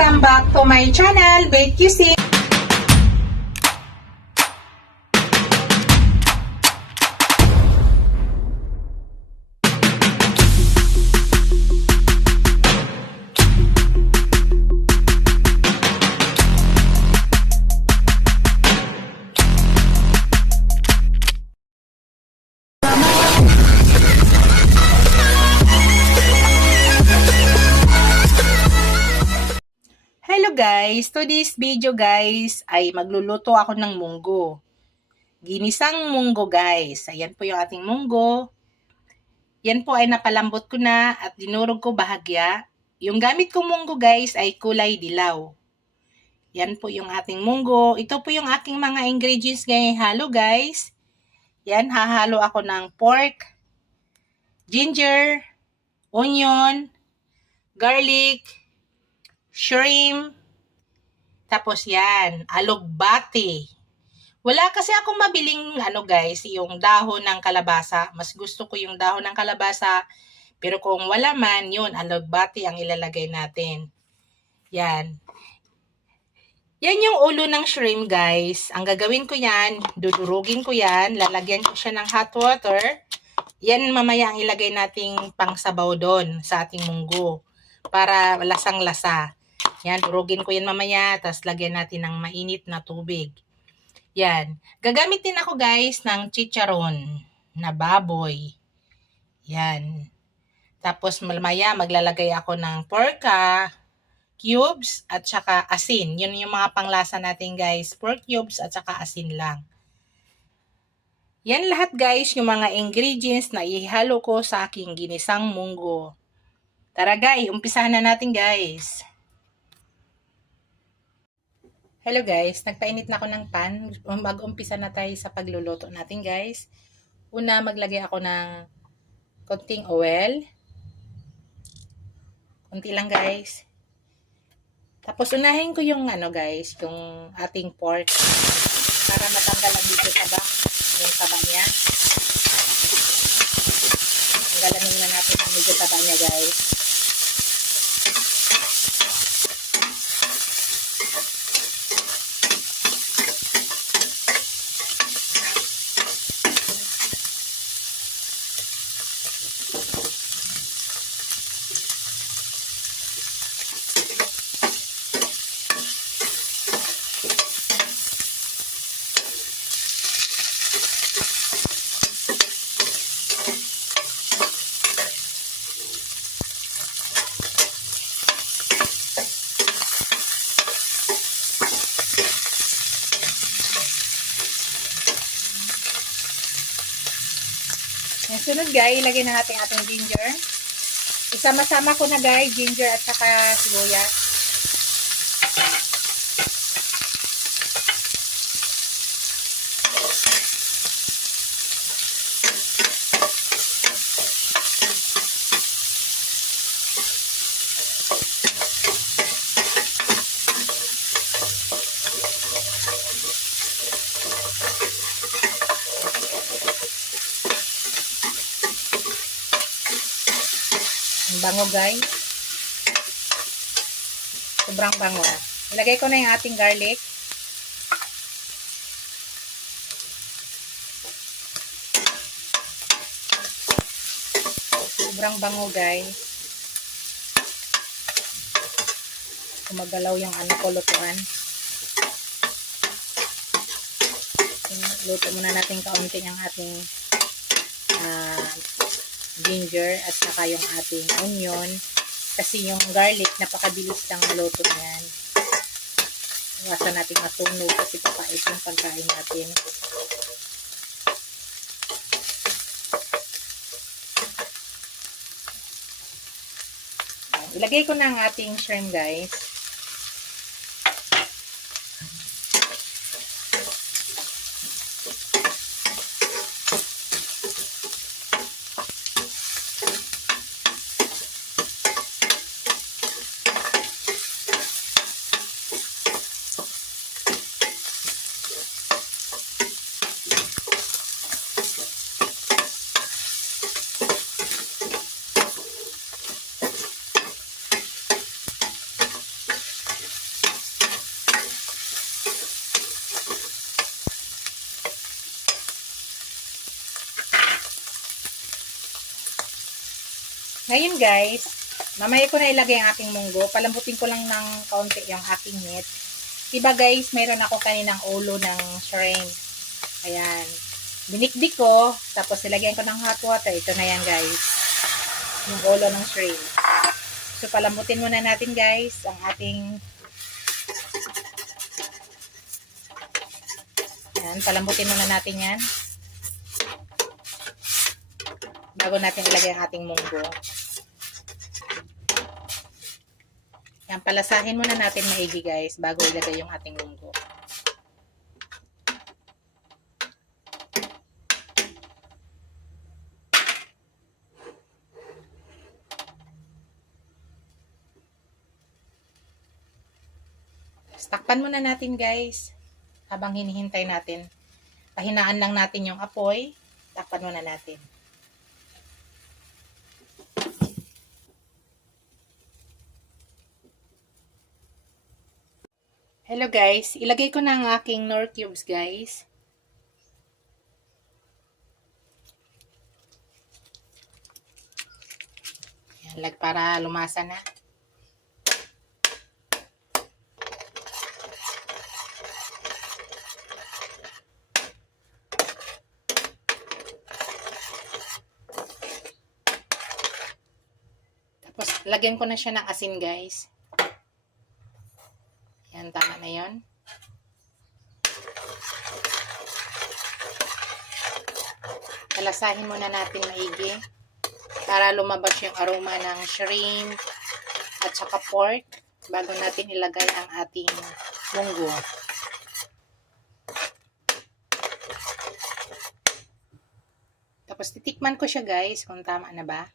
Welcome back to my channel, Bake Cuisine. Hello guys! Today's video guys ay magluluto ako ng munggo. Ginisang munggo guys. Ayan po yung ating munggo. Yan po ay napalambot ko na at dinurog ko bahagya. Yung gamit kong munggo guys ay kulay dilaw. Yan po yung ating munggo. Ito po yung aking mga ingredients ngayon halo guys. Yan, hahalo ako ng pork, ginger, onion, garlic, shrimp, tapos yan, alugbati. Wala kasi akong mabiling guys, yung dahon ng kalabasa. Mas gusto ko yung dahon ng kalabasa. Pero kung wala man, yun, alugbati ang ilalagay natin. Yan. Yan yung ulo ng shrimp guys. Ang gagawin ko yan, dudurugin ko yan, lalagyan ko siya ng hot water. Yan mamaya ang ilagay nating pangsabaw doon sa ating munggo. Para lasang-lasa. Yan, durugin ko yan mamaya, tapos lagyan natin ng mainit na tubig. Yan. Gagamit din ako guys ng chicharon na baboy. Yan. Tapos mamaya maglalagay ako ng porka cubes at saka asin. Yun yung mga panglasa natin guys. Pork cubes at saka asin lang. Yan lahat guys yung mga ingredients na ihalo ko sa aking ginisang munggo. Tara guys, umpisahan na natin guys. Hello guys, nagpainit na ako ng pan. Mag-umpisa na tayo sa pagluluto natin guys. Una, maglagay ako ng konting oil. Konti lang guys. Tapos unahin ko yung guys, yung ating pork. Para matanggal ang dito saba. Yung saba niya. Tanggalan muna natin ang medyo saba niya guys. Yung sunod guys, ilagay na natin ating ginger. Isama-sama ko na guys, ginger at saka sibuyas. Bango guys. Sobrang bango. Ilagay ko na yung ating garlic. Sobrang bango guys. Kumagalaw yung lutuan. Luto muna natin kaunti ang ating ginger at saka yung ating onion kasi yung garlic napakabilis lang maluto niyan. Iwasan natin matunog kasi papait yung pagkain natin. Ilagay ko na ang ating shrimp guys. Ngayon guys, mamaya ko na ilagay ang aking munggo. Palambutin ko lang ng kaunti yung aking meat. Diba guys, mayroon ako kaninang ulo ng shrimp. Ayan. Dinikdik ko, tapos nilagyan ko ng hot water. Ito na yan guys. Yung ulo ng shrimp. So palambutin muna natin guys ang ating yan, palambutin muna natin yan. Bago natin ilagay ang ating munggo. Yan, palasahin muna natin maigi guys bago ilagay yung ating munggo. Takpan muna natin guys habang hinihintay natin. Pahinaan lang natin yung apoy. Takpan muna natin. Hello guys, ilagay ko na ang aking Knorr cubes guys. Yan, para lumasa na. Tapos lagyan ko na siya ng asin guys. Yan, tama na yun. Palasahin muna natin maigi para lumabas yung aroma ng shrimp at saka pork bago natin ilagay ang ating munggo. Tapos titikman ko siya guys kung tama na ba.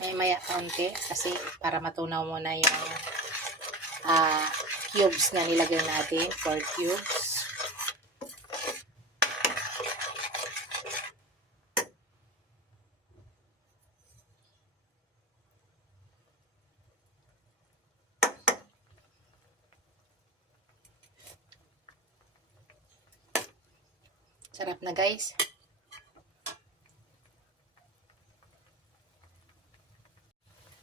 May maya kaunti kasi para matunaw muna yung cubes na nilagay natin, 4 cubes. Sarap na guys.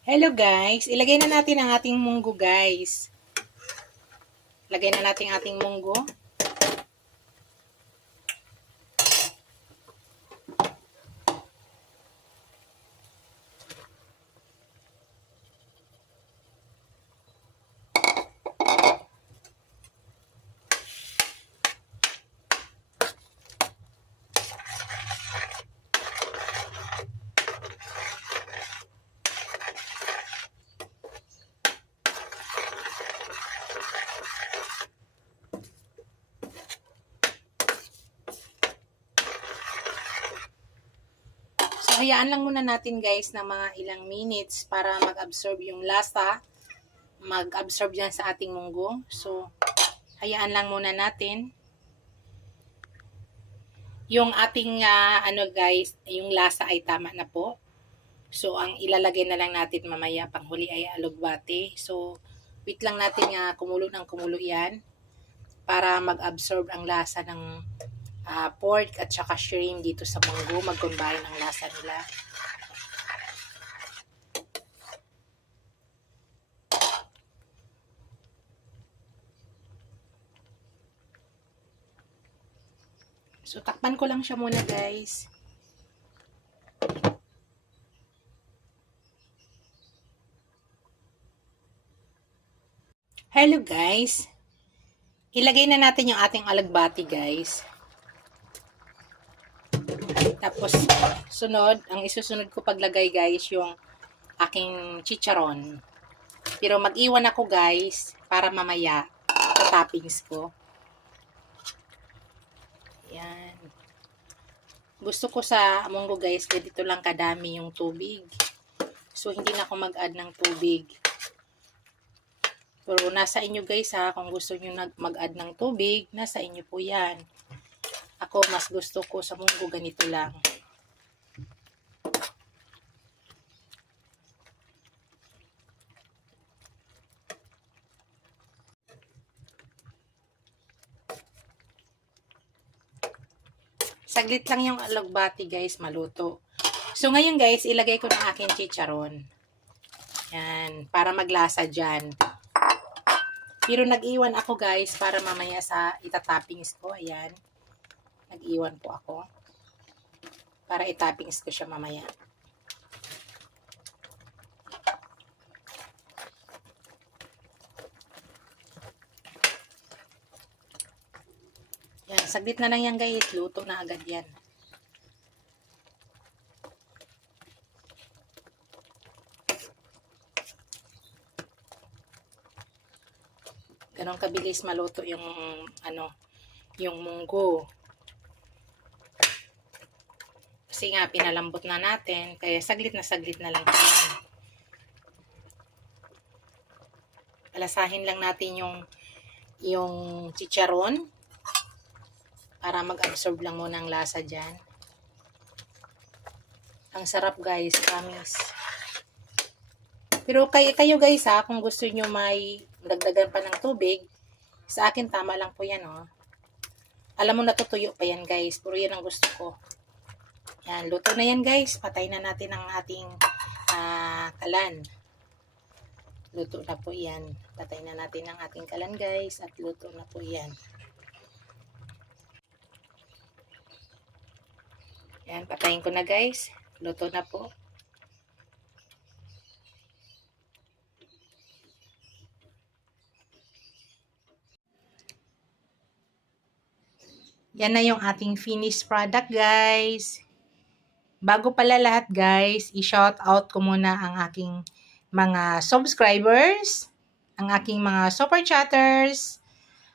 Hello guys, ilagay na natin ang ating munggo guys. Lagay na natin ang ating munggo. So, hayaan lang muna natin guys na mga ilang minutes para mag-absorb yung lasa. Mag-absorb yan sa ating munggo. So, hayaan lang muna natin. Yung ating, guys, yung lasa ay tama na po. So, ang ilalagay na lang natin mamaya panghuli ay alugbate. So, wait lang natin kumulo ng kumulo yan para mag-absorb ang lasa ng pork at saka shrimp dito sa munggo, mag-combine ang lasa nila. So, takpan ko lang siya muna guys. Hello guys. Ilagay na natin yung ating alagbati guys. Tapos, ang isusunod ko paglagay guys, yung aking chicharon. Pero mag-iwan ako guys, para mamaya, sa toppings ko. Yan. Gusto ko sa munggo guys, ganito lang kadami yung tubig. So, hindi na ako mag-add ng tubig. Pero nasa inyo guys kung gusto nyo mag-add ng tubig, nasa inyo po yan. Ako, mas gusto ko sa munggo ganito lang. Saglit lang yung alagbati guys, maluto. So, ngayon guys, ilagay ko ng aking chicharon. Yan, para maglasa dyan. Pero nag-iwan ako guys, para mamaya sa itatoppings ko. Ayan. Nag-iwan po ako. Para itoppings ko siya mamaya. Yan, saglit na lang yan guys. Luto na agad yan. Ganon kabilis maluto yung yung munggo. Kasi nga pinalambot na natin, kaya saglit na lang yan. Alasahin lang natin yung chicharon para mag-absorb lang muna ang lasa dyan. Ang sarap guys, promise. Pero kayo guys ha, kung gusto nyo may dagdagan pa ng tubig, sa akin tama lang po yan oh. Alam mo natutuyo pa yan guys, pero yan ang gusto ko. Yan, luto na yan guys. Patay na natin ang ating kalan. Luto na po yan. Patay na natin ang ating kalan guys at luto na po yan. Yan, patayin ko na guys. Luto na po. Yan na yung ating finished product, guys. Bago pala lahat, guys, i-shout out ko muna ang aking mga subscribers, ang aking mga super chatters,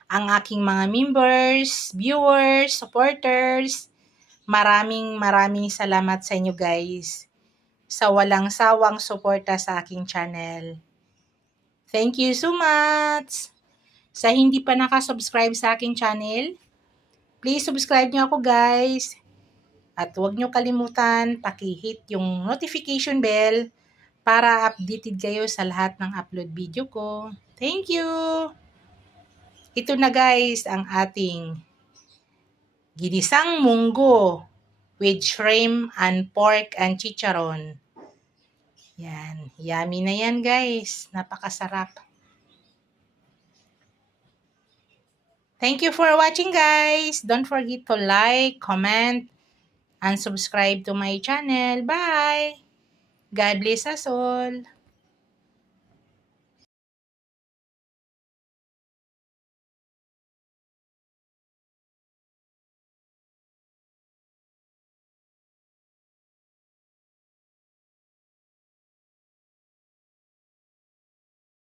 ang aking mga members, viewers, supporters. Maraming salamat sa inyo, guys, sa walang sawang suporta sa aking channel. Thank you so much! Sa hindi pa nakasubscribe sa aking channel, please subscribe nyo ako guys. At huwag nyo kalimutan, paki-hit yung notification bell para updated kayo sa lahat ng upload video ko. Thank you! Ito na guys ang ating ginisang munggo with shrimp and pork and chicharon. Yan, yummy na yan guys. Napakasarap. Thank you for watching guys. Don't forget to like, comment, and subscribe to my channel. Bye! God bless us all.